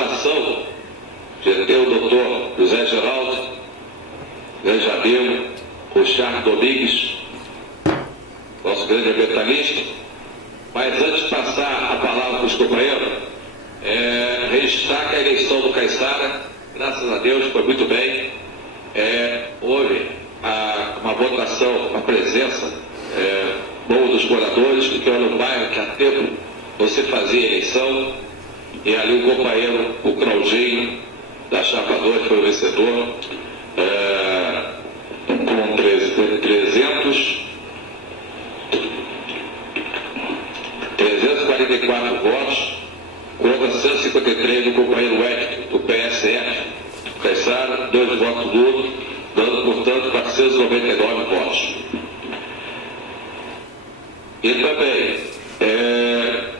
satisfação de ter o doutor José Geraldo, grande amigo, o Charles Domingues, nosso grande ambientalista. Mas antes de passar a palavra para os companheiros, registrar que a eleição do Caiçara, graças a Deus, foi muito bem. Houve uma votação, uma presença boa dos moradores, porque era um bairro que há tempo você fazia eleição, e ali o companheiro, o Claudinho, da Chapa 2, foi o vencedor, com 344 votos, contra 153 do companheiro Wellington, do PSF, Caiçara, 2 votos nulos, dando, portanto, 499 votos. E também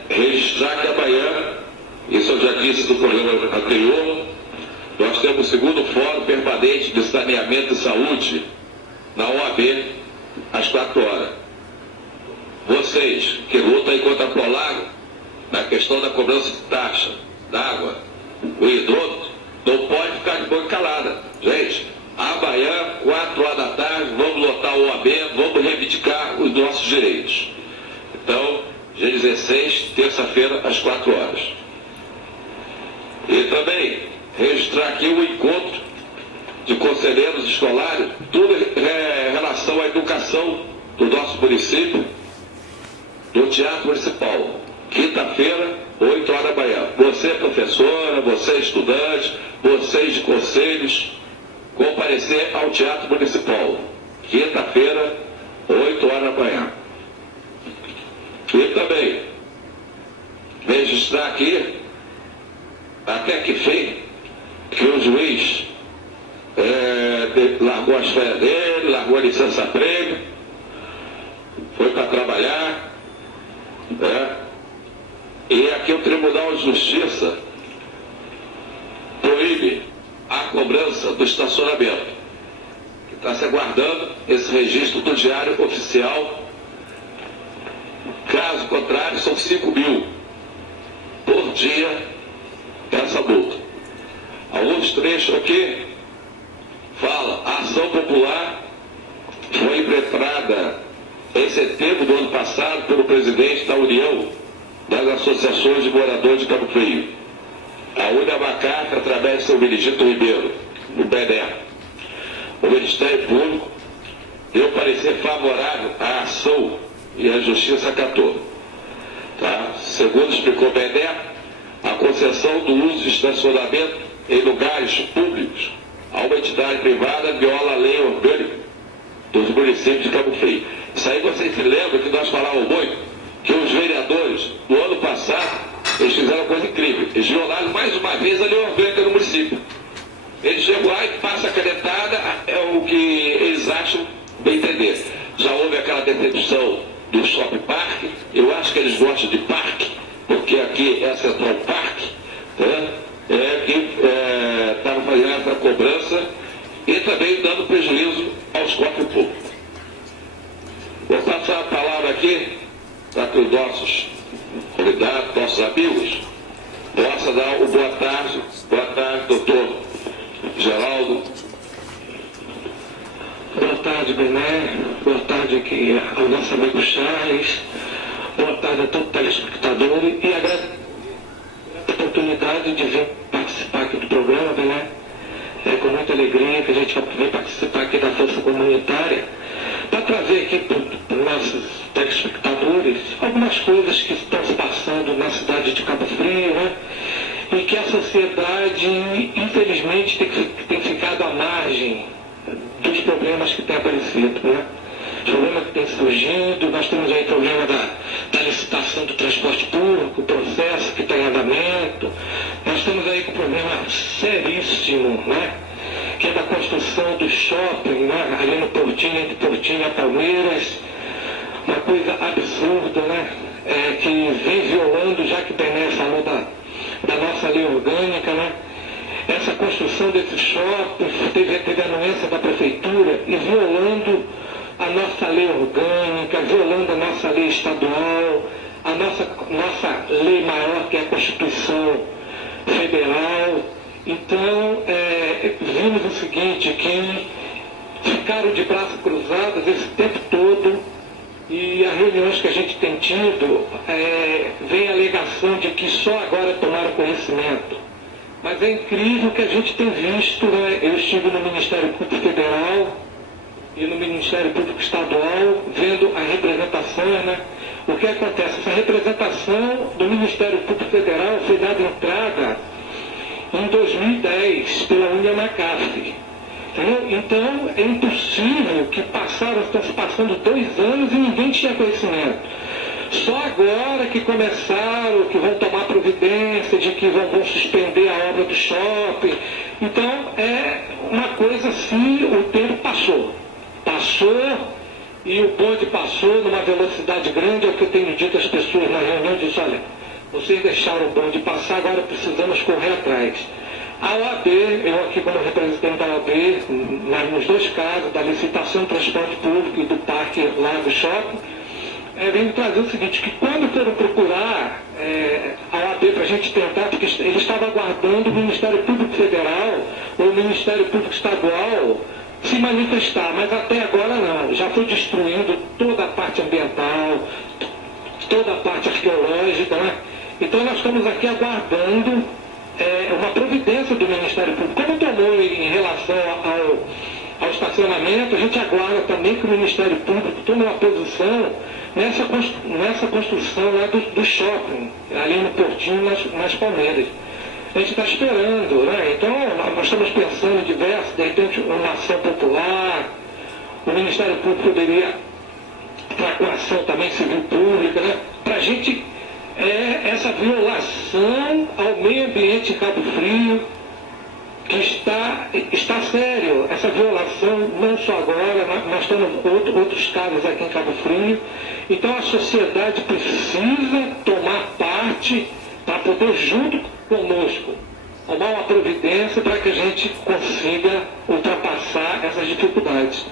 registrar que amanhã, isso eu já disse no programa anterior, nós temos o segundo Fórum Permanente de Saneamento e Saúde na OAB, às 4 horas. Vocês que lutam aí contra a Prolago, na questão da cobrança de taxa d'água, o hidrômetro, não pode ficar de boca calada. Gente, amanhã, 4 horas da tarde, vamos lotar o OAB, vamos reivindicar os nossos direitos. Então, dia 16, terça-feira, às 4 horas. E também registrar aqui o encontro de conselheiros escolares, tudo em relação à educação do nosso município, do Teatro Municipal. Quinta-feira, 8 horas da manhã. Você, professora, você, estudante, vocês de conselhos, comparecer ao Teatro Municipal. Quinta-feira, 8 horas da manhã. E também registrar aqui, até que fim, que o juiz largou as férias dele, largou a licença-prêmio, foi para trabalhar, e aqui o Tribunal de Justiça proíbe a cobrança do estacionamento, que está se aguardando esse registro do Diário Oficial. Caso contrário, são 5 mil por dia essa multa. Alguns trechos aqui fala: a ação popular foi impetrada em setembro do ano passado pelo presidente da União das Associações de Moradores de Cabo Frio, a Uniamacaca, através de seu Benedito Ribeiro, do BNE. O Ministério Público deu parecer favorável à ação e a Justiça acatou. Segundo explicou o BNE, a concessão do uso de estacionamento em lugares públicos a uma entidade privada viola a lei orgânica dos municípios de Cabo Frio. Isso aí vocês se lembram que nós falávamos muito, que os vereadores, no ano passado, eles fizeram uma coisa incrível. Eles violaram mais uma vez a lei orgânica do município. Eles chegam lá e passam a canetada, é o que eles acham bem entender. Já houve aquela decepção do Shopping Park, eu acho que eles gostam de parque, porque aqui é Central Park, que estava fazendo essa cobrança e também dando prejuízo aos cofres públicos. Vou passar a palavra aqui para que os nossos convidados, nossos amigos, possam dar o boa tarde. Boa tarde, doutor Geraldo. Boa tarde, Bené. Boa tarde aqui ao nosso amigo Charles. Boa tarde a todos os telespectadores. E agradeço a oportunidade de vir participar aqui do programa, Bené. É com muita alegria que a gente vai participar aqui da Força Comunitária para trazer aqui para os nossos telespectadores algumas coisas que estão se passando na cidade de Cabo Frio, né? E que a sociedade, infelizmente, tem ficado à margem dos problemas que têm aparecido, né? Os problemas que têm surgido, nós temos aí o problema da licitação do transporte público, o processo que está em andamento, nós temos aí com um problema seríssimo, né? Que é da construção do shopping, né? Ali no Portinho, entre Portinho e Palmeiras, uma coisa absurda, né? Que vem violando, já que o Bené falou da nossa lei orgânica, né? Essa construção desse shopping teve a anuência da prefeitura e violando a nossa lei orgânica, violando a nossa lei estadual, a nossa lei maior, que é a Constituição federal. Então, vimos o seguinte, que ficaram de braços cruzados esse tempo todo, e as reuniões que a gente tem tido, vem a alegação de que só agora tomaram conhecimento. Mas é incrível que a gente tem visto, né? Eu estive no Ministério Público Federal e no Ministério Público Estadual, vendo a representação, né? O que acontece? Essa representação do Ministério Público Federal foi dada entrada em 2010 pela William McCarthy. Entendeu? Então é impossível que estão se passando 2 anos e ninguém tinha conhecimento. Só agora que começaram, que vão tomar providência, de que vão suspender a obra do shopping. Então é uma coisa assim, o tempo passou. E o bonde passou numa velocidade grande, é o que eu tenho dito às pessoas na reunião, disse, olha, vocês deixaram o bonde passar, agora precisamos correr atrás. A OAB, eu aqui como representante da OAB, nos 2 casos, da licitação do transporte público e do parque lá do shopping, vem trazer o seguinte, que quando foram procurar a OAB para a gente tentar, porque ele estava aguardando o Ministério Público Federal ou o Ministério Público Estadual se manifestar, mas até agora não. Já foi destruindo toda a parte ambiental, toda a parte arqueológica, né? Então nós estamos aqui aguardando uma providência do Ministério Público. Como tomou em relação ao estacionamento, a gente aguarda também que o Ministério Público tome uma posição nessa construção lá do shopping, ali no Portinho, nas Palmeiras. A gente está esperando, né? Então nós estamos pensando em diversos, de repente uma ação popular, o Ministério Público poderia entrar com ação também civil pública, né? Para a gente, essa violação ao meio ambiente em Cabo Frio, que está sério, essa violação não só agora, nós temos outros casos aqui em Cabo Frio. Então a sociedade precisa tomar parte para poder, junto conosco, tomar uma providência para que a gente consiga ultrapassar essas dificuldades.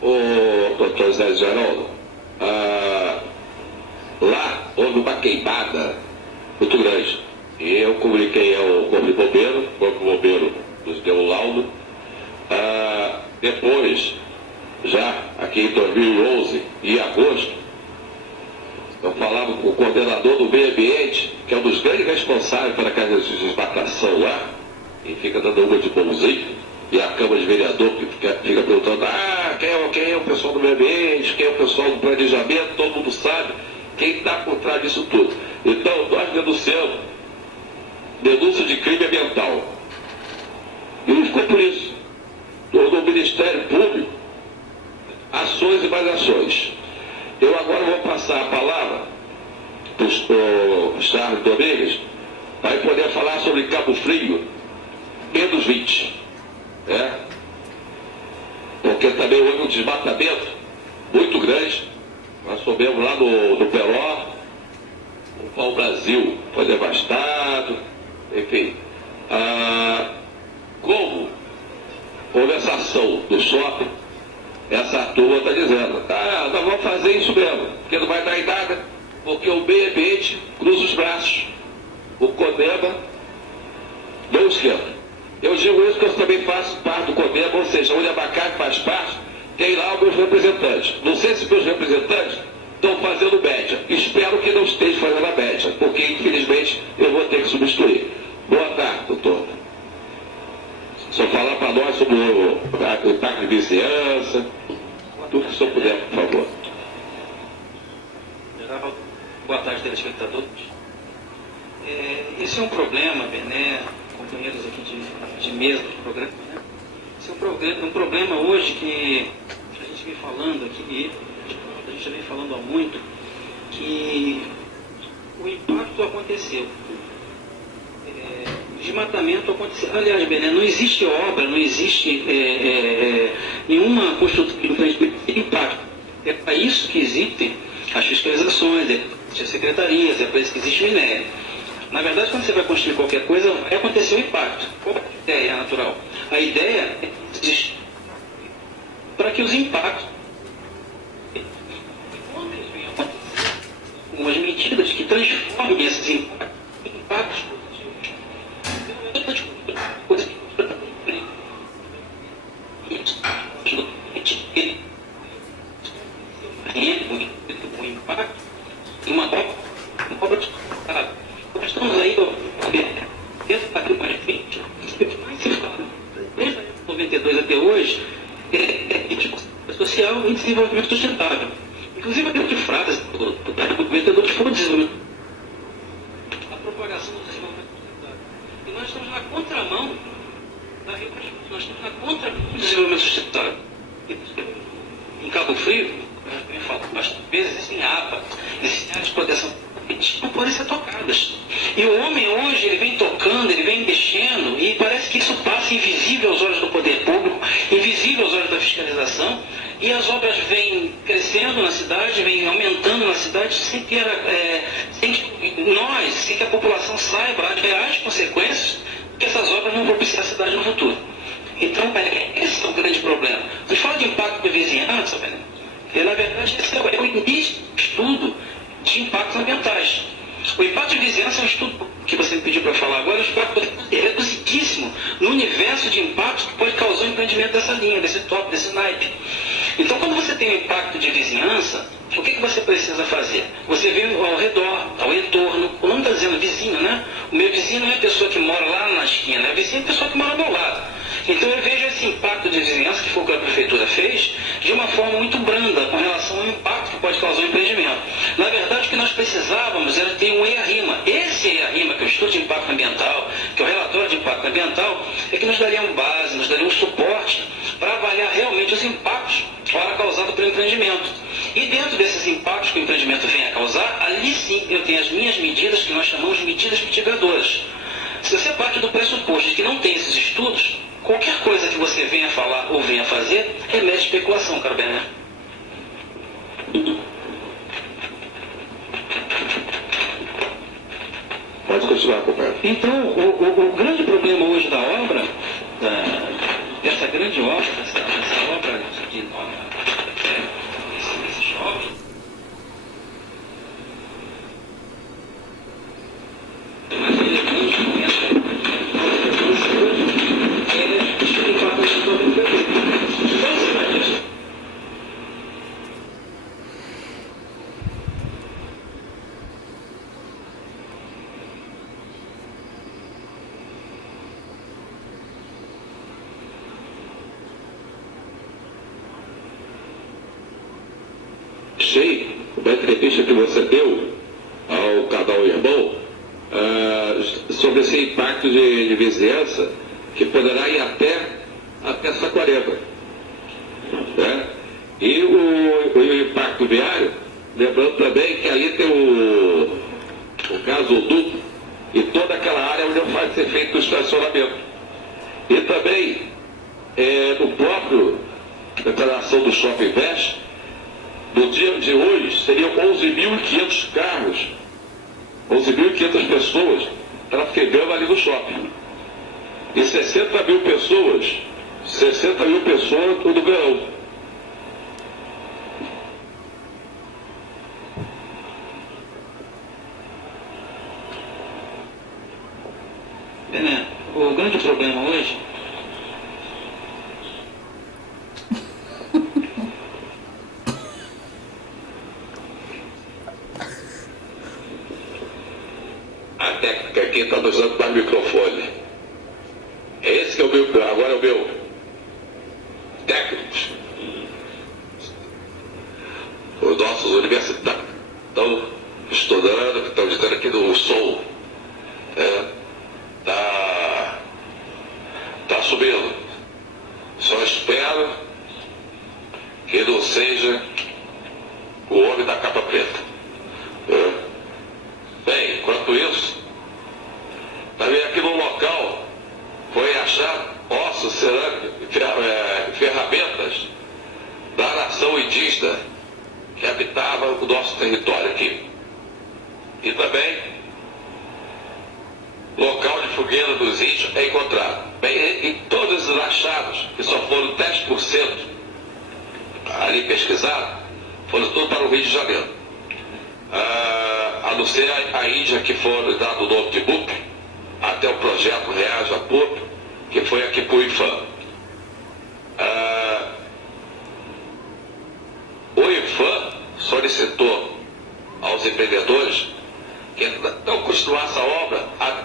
O doutor Zé Geraldo, lá houve uma queimada muito grande. E eu comuniquei ao Corpo de Bombeiro, o Corpo de Bombeiro nos deu o laudo. Depois, já aqui em 2011, em agosto, eu falava com o coordenador do meio ambiente, que é um dos grandes responsáveis pela casa de desmatação lá, e fica dando uma de bonzinho, e a Câmara de Vereador que fica perguntando, quem é o pessoal do meio ambiente, quem é o pessoal do planejamento, todo mundo sabe quem está por trás disso tudo. Então, nós denunciamos denúncia de crime ambiental. E ficou por isso. Do Ministério Público, ações e mais ações. Eu agora vou passar a palavra para o Charles Domingues, para ele poder falar sobre Cabo Frio, menos 20. Porque também houve um desmatamento muito grande. Nós soubemos lá no Peló, o pau-brasil foi devastado, enfim. Como houve essa ação do shopping, essa turma está dizendo, nós vamos fazer isso mesmo, porque não vai dar em nada, porque o meio ambiente cruza os braços, o CODEMA não esquenta. Eu digo isso porque eu também faço parte do CODEMA, ou seja, onde a Bacate faz parte, tem lá os meus representantes. Não sei se meus representantes estão fazendo média. Espero que não esteja fazendo a média, porque infelizmente eu vou ter que substituir. Boa tarde, doutor. Só falar para nós sobre o impacto de vizinhança, tudo que o senhor puder, por favor. Boa tarde, telespectadores. Esse é um problema, Bené, companheiros aqui de mesa do programa, né? Esse é um problema hoje que a gente vem falando aqui, a gente já vem falando há muito, que o impacto aconteceu. O desmatamento aconteceu. Aliás, Bené, não existe obra, não existe nenhuma construção de impacto. É para isso que existem as fiscalizações, as secretarias, é para isso que existe o INEA. Na verdade, quando você vai construir qualquer coisa, vai acontecer o impacto. Qual é a ideia natural? A ideia é existir para que os impactos, algumas medidas que transformem esses impactos aqui mais 20, mais se fala, desde 92 até hoje, é social e desenvolvimento sustentável. Inclusive a grande frase do documentador que foi o desenvolvimento, a propagação do desenvolvimento sustentável. E nós estamos na contramão da região, nós estamos na contramão do desenvolvimento sustentável. Em Cabo Frio, eu falo bastante vezes, existem APA, existem áreas de proteção que não podem ser tocadas. E o homem hoje, ele vem tocando, ele vem mexendo, e parece que isso passa invisível aos olhos do poder público, invisível aos olhos da fiscalização, e as obras vêm crescendo na cidade, vêm aumentando na cidade, sem que nós, sem que a população saiba as reais consequências que essas obras vão propiciar a cidade no futuro. Então, esse é o grande problema. Se fala de impacto de vizinhança, na verdade, esse é o início do estudo de impactos ambientais. O impacto de vizinhança é um estudo que você me pediu para falar agora, é um impacto reduzidíssimo no universo de impactos que pode causar o empreendimento dessa linha, desse top, desse naipe. Então, quando você tem um impacto de vizinhança, o que você precisa fazer? Você vê ao redor, ao entorno, o nome está dizendo vizinho, né? O meu vizinho não é a pessoa que mora lá na esquina, é a vizinha, é a pessoa que mora ao meu lado. Então eu vejo esse impacto de vizinhança, que foi o que a prefeitura fez, de uma forma muito branda com relação ao impacto que pode causar o empreendimento. Na verdade, o que nós precisávamos era ter um EIA-RIMA. Esse EIA-RIMA, que é o Estudo de Impacto Ambiental, que é o relatório de impacto ambiental, é que nos daria uma base, nos daria um suporte para avaliar realmente os impactos causados pelo empreendimento. E dentro desses impactos que o empreendimento vem a causar, ali sim eu tenho as minhas medidas, que nós chamamos de medidas mitigadoras. Se você parte do pressuposto de que não tem esses estudos, qualquer coisa que você venha falar ou venha fazer é mera especulação, caro Bené. Pode continuar, companheiro. Então, o grande problema hoje da obra, dessa grande obra, dessa obra de esse shopping, uma entrevista que você deu ao canal Irmão sobre esse impacto de vizinhança que poderá ir até Saquarema, né? E o impacto viário, lembrando também que ali tem o gasoduto e toda aquela área onde vai ser feito o estacionamento. E também no próprio declaração do Shopping Invest, no dia de hoje, seriam 11.500 carros, 11.500 pessoas trafegando ali no shopping. E 60 mil pessoas no verão. Bené, o grande problema hoje a técnica aqui está usando mais microfone. Esse que é o meu, agora é o meu. Técnicos. Os nossos universitários estão estudando, estão dizendo aqui do som. Tá subindo. Só espero que não seja o homem da capa preta. Bem, enquanto isso, também aqui no local foi achar ossos, cerâmica, ferramentas da nação indígena que habitava o nosso território aqui. E também local de fogueira dos índios é encontrado. Bem, em todos os achados, que só foram 10% ali pesquisados, foram todos para o Rio de Janeiro. A não ser a Índia, que foi dado o nome de MUP, até o projeto Reage a PUP, que foi aqui para o IFAM. O IFAM solicitou aos empreendedores que não continuasse a obra até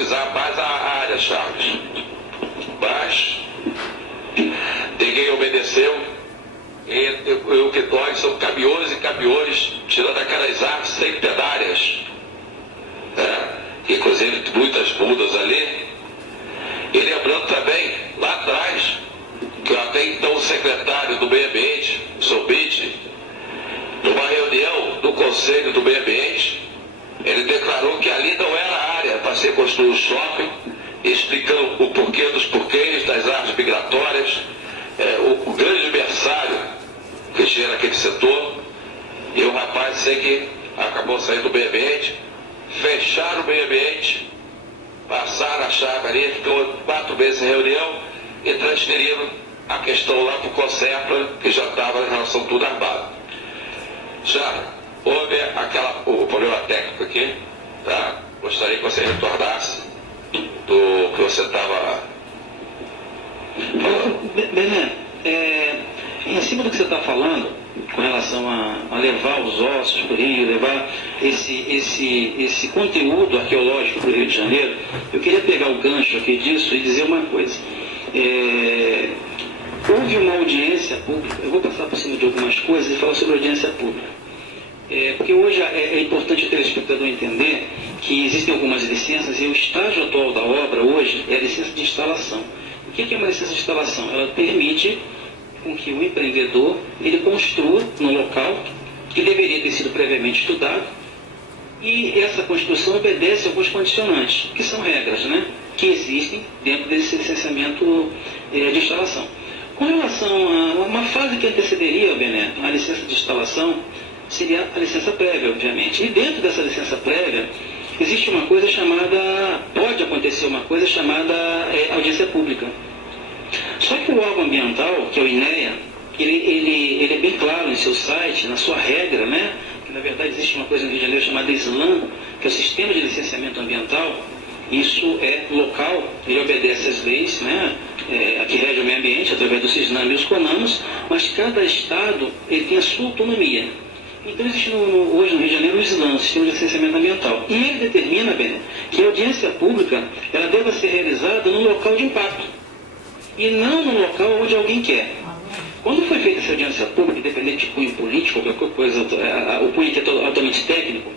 pesquisar mais a área, Charles. Mas ninguém obedeceu. E o que dói são caminhões e caminhões tirando aquelas árvores centenárias. Inclusive muitas mudas ali. E lembrando também, lá atrás, que até então o secretário do Meio Ambiente, o Sobit, numa reunião do Conselho do Meio Ambiente, ele declarou que ali não era área para ser construído um shopping, explicando o porquê dos porquês das árvores migratórias, o grande berçário que tinha naquele setor. E o rapaz, sei que acabou saindo do meio ambiente, fecharam o meio ambiente, passaram a chave ali, ficou 4 meses em reunião e transferiram a questão lá para o CONSEPLA, que já estava em relação tudo armado. Já houve o problema técnico aqui, tá? Gostaria que você retornasse do que você estava falando. Bené, em cima do que você está falando, com relação a levar os ossos para o Rio, levar esse conteúdo arqueológico para o Rio de Janeiro, eu queria pegar o gancho aqui disso e dizer uma coisa. Houve uma audiência pública, eu vou passar por cima de algumas coisas e falar sobre audiência pública. Porque hoje é importante o telespectador entender que existem algumas licenças e o estágio atual da obra hoje é a licença de instalação. O que é uma licença de instalação? Ela permite com que o empreendedor ele construa no local que deveria ter sido previamente estudado, e essa construção obedece a alguns condicionantes, que são regras, né, que existem dentro desse licenciamento de instalação. Com relação a uma fase que antecederia, Bené, a licença de instalação, seria a licença prévia, obviamente. E dentro dessa licença prévia, existe uma coisa chamada, pode acontecer uma coisa chamada audiência pública. Só que o órgão ambiental, que é o INEA, ele é bem claro em seu site, na sua regra, né? Que na verdade existe uma coisa no Rio de Janeiro chamada SLAM, que é o Sistema de Licenciamento Ambiental. Isso é local, ele obedece às leis, né? Que rege o meio ambiente, através do CISNAM e os CONAMOS, mas cada estado ele tem a sua autonomia. Então existe hoje no Rio de Janeiro o SLAM, o Sistema de Licenciamento Ambiental. E ele determina, bem, que a audiência pública ela deva ser realizada no local de impacto e não no local onde alguém quer. Quando foi feita essa audiência pública, independente de cunho político, qualquer coisa, o cunho que é altamente técnico,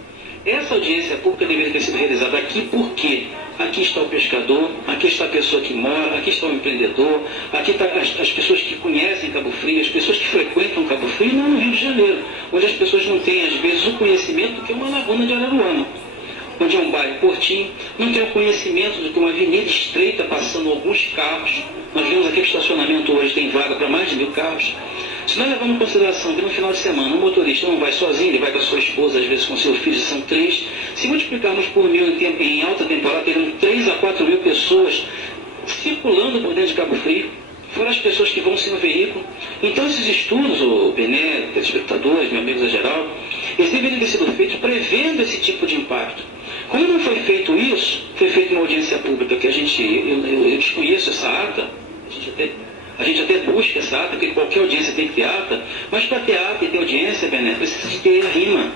essa audiência pública deveria ter sido realizada aqui porque aqui está o pescador, aqui está a pessoa que mora, aqui está o empreendedor, aqui estão as pessoas que conhecem Cabo Frio, as pessoas que frequentam Cabo Frio, não no Rio de Janeiro, onde as pessoas não têm, às vezes, o conhecimento do que é uma laguna de Araruama, onde é um bairro portinho, não tem o conhecimento de que uma avenida estreita passando alguns carros. Nós vemos aqui que o estacionamento hoje tem vaga para mais de 1000 carros. Se nós levamos em consideração que no final de semana o motorista não vai sozinho, ele vai com a sua esposa, às vezes com seu filho, são 3. Se multiplicarmos por 1000 em alta temporada, teremos 3 a 4 mil pessoas circulando por dentro de Cabo Frio, fora as pessoas que vão sem o veículo. Então esses estudos, o Bené, telespectadores, meus amigos em geral, eles deveriam ter sido feitos prevendo esse tipo de impacto. Como não foi feito isso, foi feita uma audiência pública que eu desconheço essa ata, a gente até busca essa ata, porque qualquer audiência tem que ter ata, mas para ter ata e ter audiência, Bené, precisa de ter a rima.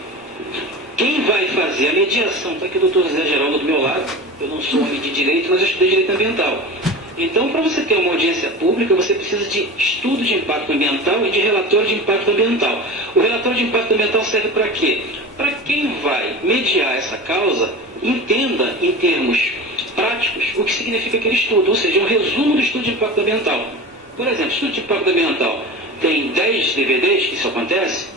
Quem vai fazer a mediação, está aqui o doutor Zé Geraldo do meu lado, eu não sou homem de direito, mas eu estudei direito ambiental. Então, para você ter uma audiência pública, você precisa de estudo de impacto ambiental e de relatório de impacto ambiental. O relatório de impacto ambiental serve para quê? Para quem vai mediar essa causa, entenda em termos práticos o que significa aquele estudo, ou seja, um resumo do estudo de impacto ambiental. Por exemplo, estudo de impacto ambiental tem 10 DVDs que isso acontece,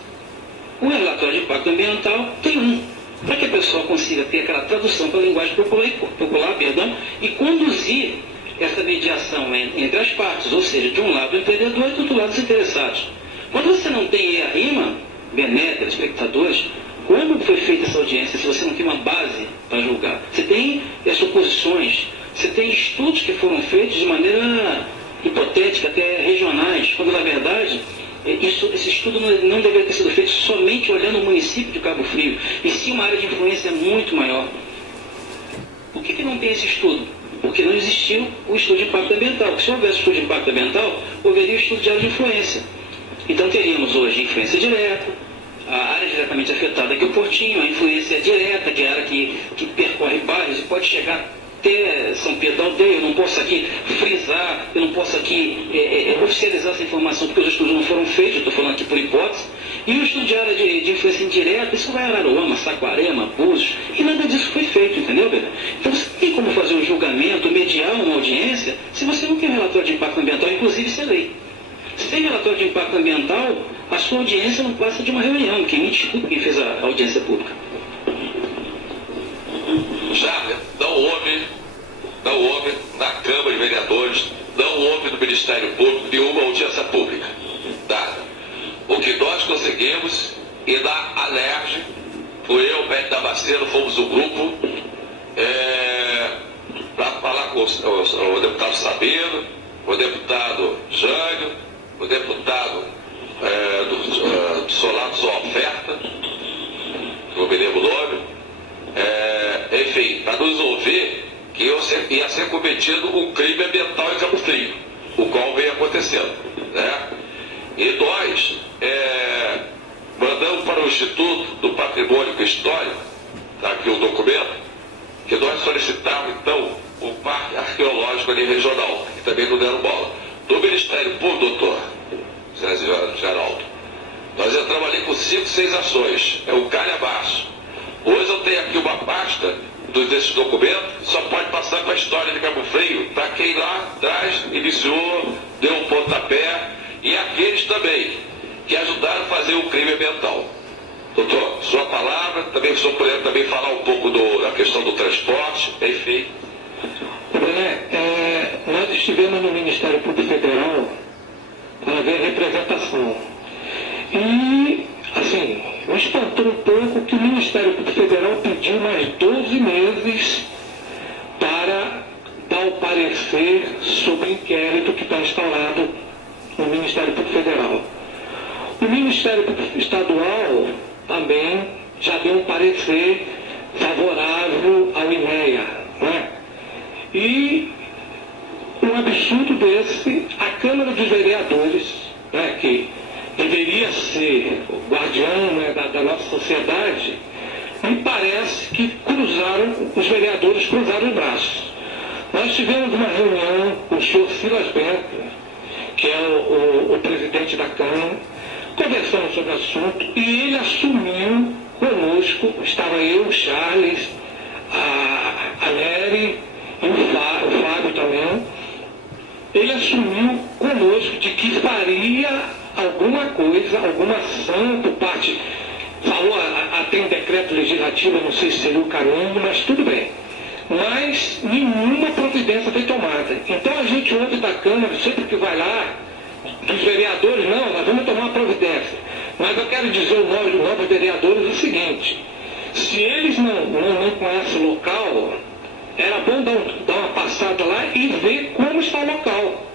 o relatório de impacto ambiental tem 1. Para que a pessoa consiga ter aquela tradução para a linguagem popular e conduzir essa mediação entre as partes, ou seja, de um lado o empreendedor e do outro lado os interessados. Quando você não tem a rima, Bené, telespectadores, como foi feita essa audiência se você não tem uma base para julgar? Você tem as suposições, você tem estudos que foram feitos de maneira hipotética, até regionais, quando na verdade esse estudo não deveria ter sido feito somente olhando o município de Cabo Frio, e sim uma área de influência muito maior. Por que não tem esse estudo? Porque não existiu o estudo de impacto ambiental. Porque se houvesse estudo de impacto ambiental, haveria o estudo de área de influência. Então teríamos hoje influência direta, a área diretamente afetada que é o portinho, a influência direta, que é a área que percorre bairros e pode chegar até São Pedro da Aldeia. Eu não posso aqui frisar, eu não posso aqui oficializar essa informação, porque os estudos não foram feitos, eu estou falando aqui por hipótese. E o estudo de área de influência indireta, isso vai a Araruama, Saquarema, Búzios, e nada disso foi feito, entendeu, Beto? Então você tem como fazer um julgamento, mediar uma audiência, se você não tem relatório de impacto ambiental, inclusive isso é lei. Se tem relatório de impacto ambiental, a sua audiência não passa de uma reunião, que me desculpe quem fez a audiência pública. Já não houve na Câmara de Vereadores, não houve no Ministério Público nenhuma audiência pública. Tá? O que nós conseguimos, e na Alerj, fui eu, Beto Damasceno, fomos o grupo para falar com o deputado Sabino, o deputado Jânio, o deputado do Solado Sua Oferta, que eu me lembro o nome, enfim, para nos ouvir que ia ser cometido um crime ambiental em Cabo Frio, o qual vem acontecendo, né? E nós mandamos para o Instituto do Patrimônio Histórico, está aqui o documento, que nós solicitávamos, então, o Parque Arqueológico ali regional, que também não deram bola. Do Ministério Público, doutor Geraldo, nós entramos ali com 5, 6 ações, é um calhamaço. Hoje eu tenho aqui uma pasta desses documentos, só pode passar para a história de Cabo Frio, para quem lá atrás iniciou, deu um pontapé, e aqueles também que ajudaram a fazer o crime ambiental. Doutor, sua palavra, também o senhor poderia também falar um pouco da questão do transporte, enfim. Nós estivemos no Ministério Público Federal para ver a representação. E, assim, me espantou um pouco que o Ministério Público Federal pediu mais 12 meses para dar o parecer sobre o inquérito que está instaurado no Ministério Público Federal. O Ministério Público Estadual também já deu um parecer favorável ao INEA, né? E um absurdo desse, a Câmara dos Vereadores, né, que deveria ser o guardião, né, da nossa sociedade, me parece que os vereadores cruzaram os braços. Nós tivemos uma reunião com o senhor Silas Bento, que é o presidente da Câmara, conversamos sobre o assunto, e ele assumiu conosco, estava eu, o Charles, a Nery e o Fábio também, ele assumiu conosco de que faria alguma coisa, alguma ação por parte, falou, tem um decreto legislativo, eu não sei se seria o caminho, mas tudo bem. Mas nenhuma providência foi tomada. Então a gente ouve da Câmara, sempre que vai lá, dos vereadores, não, nós vamos tomar uma providência. Mas eu quero dizer aos novos vereadores o seguinte, se eles não conhecem o local, era bom dar uma passada lá e ver como está o local.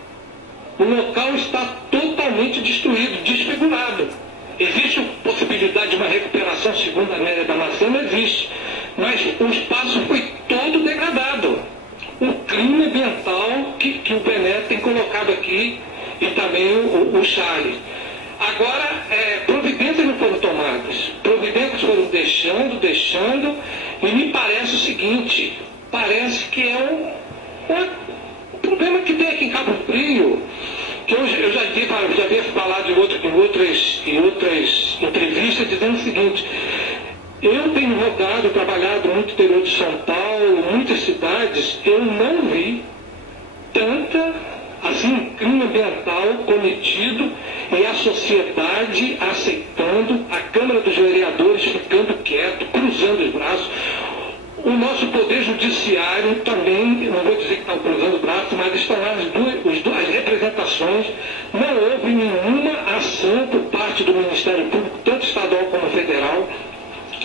O local está totalmente destruído, desfigurado. Existe possibilidade de uma recuperação segundo a Nélia Damasceno? Existe. Mas o espaço foi todo degradado. O crime ambiental que o Bené tem colocado aqui e também o Charles. Agora, providências não foram tomadas. Providências foram deixando, e me parece o seguinte, parece que é um problema que tem aqui em Cabo Frio, que eu já havia falado em outras entrevistas, dizendo o seguinte, eu tenho rodado, trabalhado no interior de São Paulo, muitas cidades, eu não vi tanta, assim, crime ambiental cometido e a sociedade aceitando, a Câmara dos Vereadores ficando quieto, cruzando os braços. O nosso Poder Judiciário também, não vou dizer que estão cruzando os braços, mas estão lá as representações. Não houve nenhuma ação por parte do Ministério Público, tanto estadual como federal.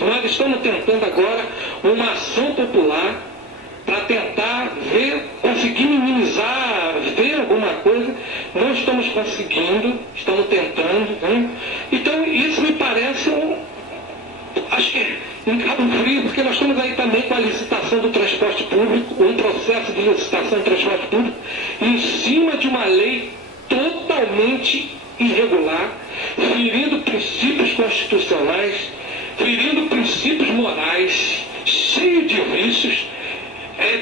Nós estamos tentando agora uma ação popular para tentar conseguir minimizar, ver alguma coisa. Não estamos conseguindo, estamos tentando, né? Então isso me parece acho que em Cabo Frio, porque nós estamos aí também com a licitação do transporte público, um processo de licitação do transporte público, em cima de uma lei totalmente irregular, ferindo princípios constitucionais, ferindo princípios morais, cheio de vícios.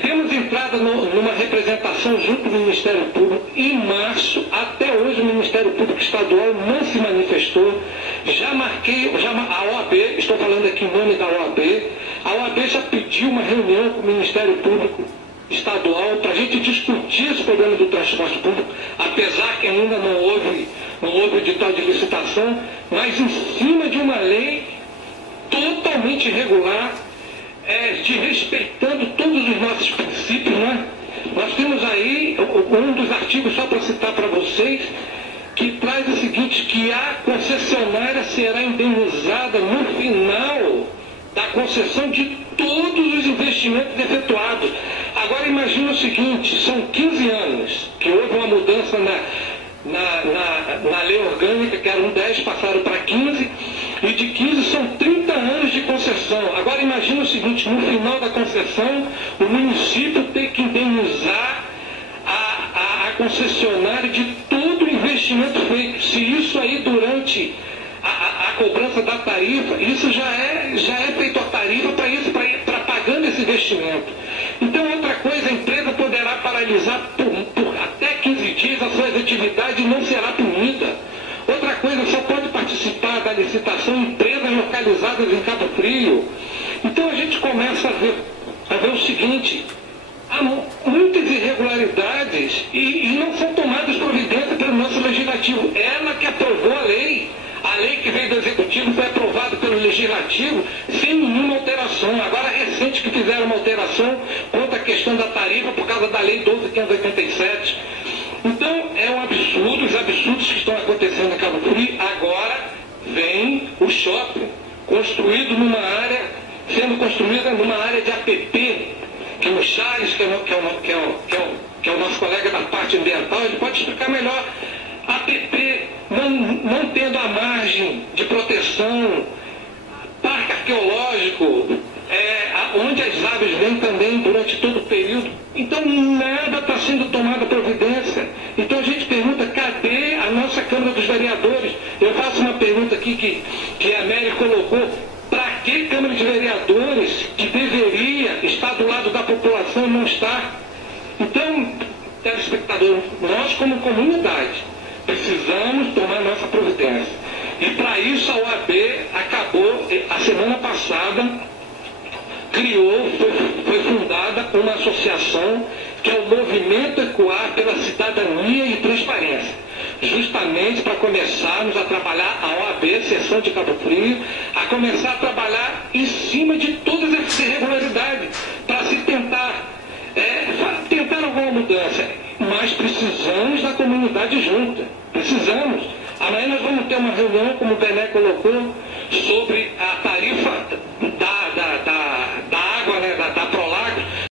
Temos entrada numa representação junto do Ministério Público. Em março, até hoje, o Ministério Público Estadual não se manifestou. A OAB, estou falando aqui em nome da OAB, a OAB já pediu uma reunião com o Ministério Público Estadual para a gente discutir esse problema do transporte público, apesar que ainda não houve edital de licitação, mas em cima de uma lei totalmente irregular, respeitando todos os nossos princípios, né? Nós temos aí um dos artigos, só para citar para vocês, que traz o seguinte, que a concessionária será indenizada no final da concessão de todos os investimentos efetuados. Agora imagine o seguinte, são 15 anos que houve uma mudança na lei orgânica, que eram 10, passaram para 15, e de 15 são 30 anos de concessão. Agora imagine o seguinte, no final da concessão, o município tem que indenizar a concessionária de todo o investimento feito. Se isso aí durante a cobrança da tarifa, isso já é feito a tarifa para isso, para pagando esse investimento. Então, outra coisa, a empresa poderá paralisar por até 15 dias as suas atividades e não será punida. Outra coisa, só pode participar da licitação empresas localizadas em Cabo Frio. Então a gente começa a ver o seguinte, há muitas irregularidades e não são tomadas providências pelo nosso legislativo. Ela que aprovou a lei que veio do Executivo foi aprovada pelo Legislativo sem nenhuma alteração. Agora recente que fizeram uma alteração quanto à questão da tarifa por causa da Lei 12.587. Então é um absurdo, os absurdos que estão acontecendo em Cabo Frio. Agora vem o shopping sendo construída numa área de APP, que o Charles, que é o nosso colega da parte ambiental, ele pode explicar melhor. APP não tendo a margem de proteção, parque arqueológico, onde as aves vêm também durante todo o período. Então nada está sendo tomada providência. Então a gente pergunta, cadê a nossa Câmara dos Vereadores? Eu faço uma pergunta aqui que a Mary colocou. Para que Câmara de Vereadores, que deveria estar do lado da população, não está? Então, telespectador, nós como comunidade precisamos tomar nossa providência. E para isso a OAB acabou, a semana passada, foi fundada uma associação que é o Movimento Ecoar pela Cidadania e Transparência, justamente para começarmos a trabalhar, a OAB, Seção de Cabo Frio, a começar a trabalhar em cima de todas essas irregularidades, para se tentar alguma mudança. Mas precisamos da comunidade junta, precisamos. Amanhã nós vamos ter uma reunião, como o Bené colocou, sobre a tarifa da